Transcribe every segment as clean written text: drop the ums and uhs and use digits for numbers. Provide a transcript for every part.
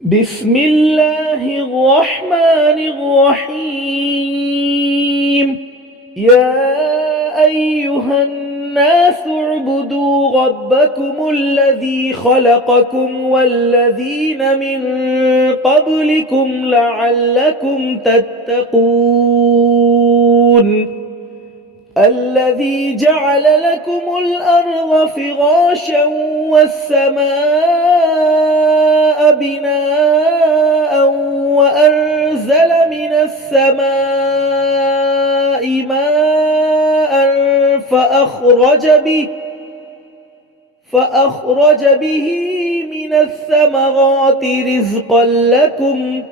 بسم الله الرحمن الرحيم. يا أيها الناس اعبدوا ربكم الذي خلقكم والذين من قبلكم لعلكم تتقون. الذي جعل لكم الأرض فراشا والسماء بناء وأنزل من السماء ماء فأخرج به من الثمرات رزقا لكم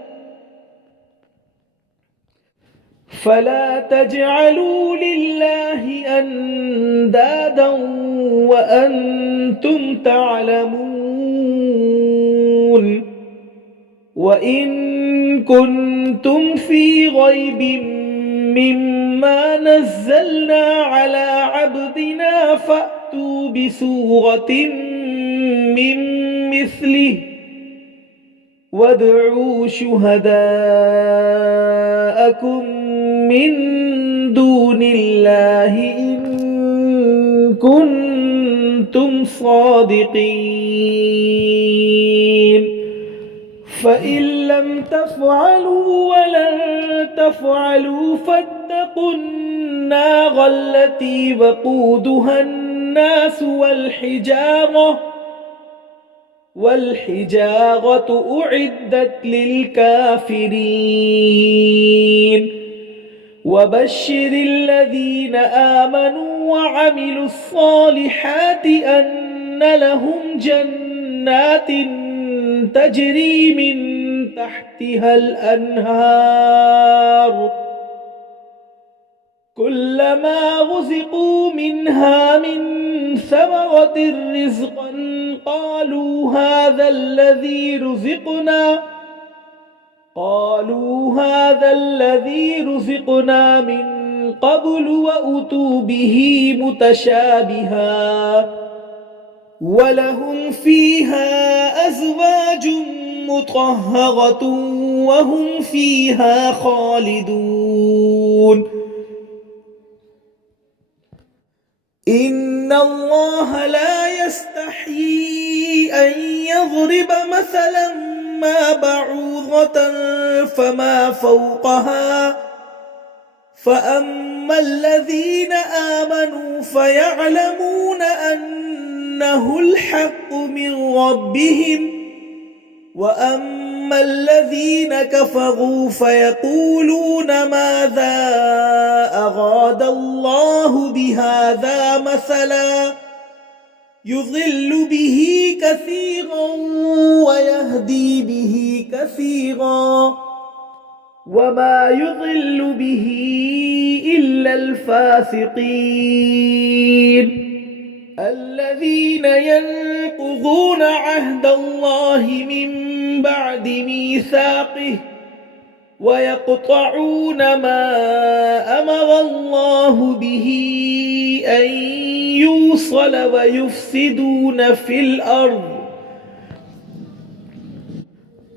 فلا تجعلوا لله أندادا وأنتم تعلمون. وإن كنتم في ريب مما نزلنا على عبدنا فأتوا بسورة من مثله وادعوا شهداءكم من دون الله إن كنتم صادقين. فإن لم تفعلوا ولن تفعلوا فاتقوا النار التي وقودها الناس والحجارة أعدت للكافرين. وبشر الذين آمنوا وعملوا الصالحات أن لهم جنات تجري من تحتها الأنهار كلما رزقوا منها من ثمرة رزقا قالوا هذا الذي رزقنا من قبل وأتوا به متشابها ولهم فيها أزواج مطهرة وهم فيها خالدون. إن الله لا يستحيي أن يضرب مثلا ما بعوضة فما فوقها فأما الذين آمنوا فيعلمون أنه الحق من ربهم وأما الذين كفروا فيقولون ماذا أراد الله بهذا مثلا يضل به كثيرا ويهدي به كثيرا وما يضل به إلا الفاسقين الذين ينقضون عهد الله من بعد ميثاقه ويقطعون ما أمر الله به أن يوصل ويفسدون في الأرض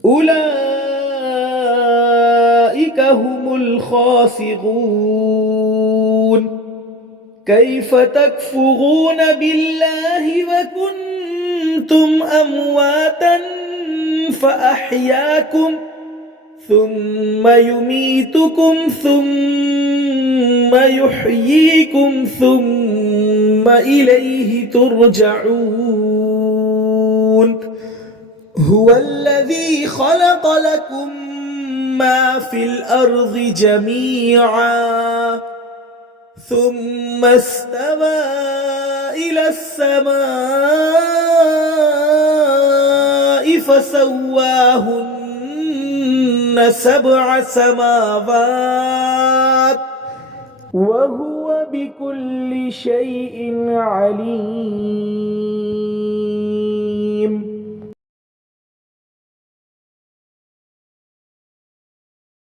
أولئك هم الخاسرون. كيف تكفرون بالله وكنتم أمواتا فأحياكم ثم يميتكم ثم يحييكم ثم إليه ترجعون. هو الذي خلق لكم ما في الأرض جميعا ثم استوى إلى السماء فسواهن 7 سماوات وهو بكل شيء عليم.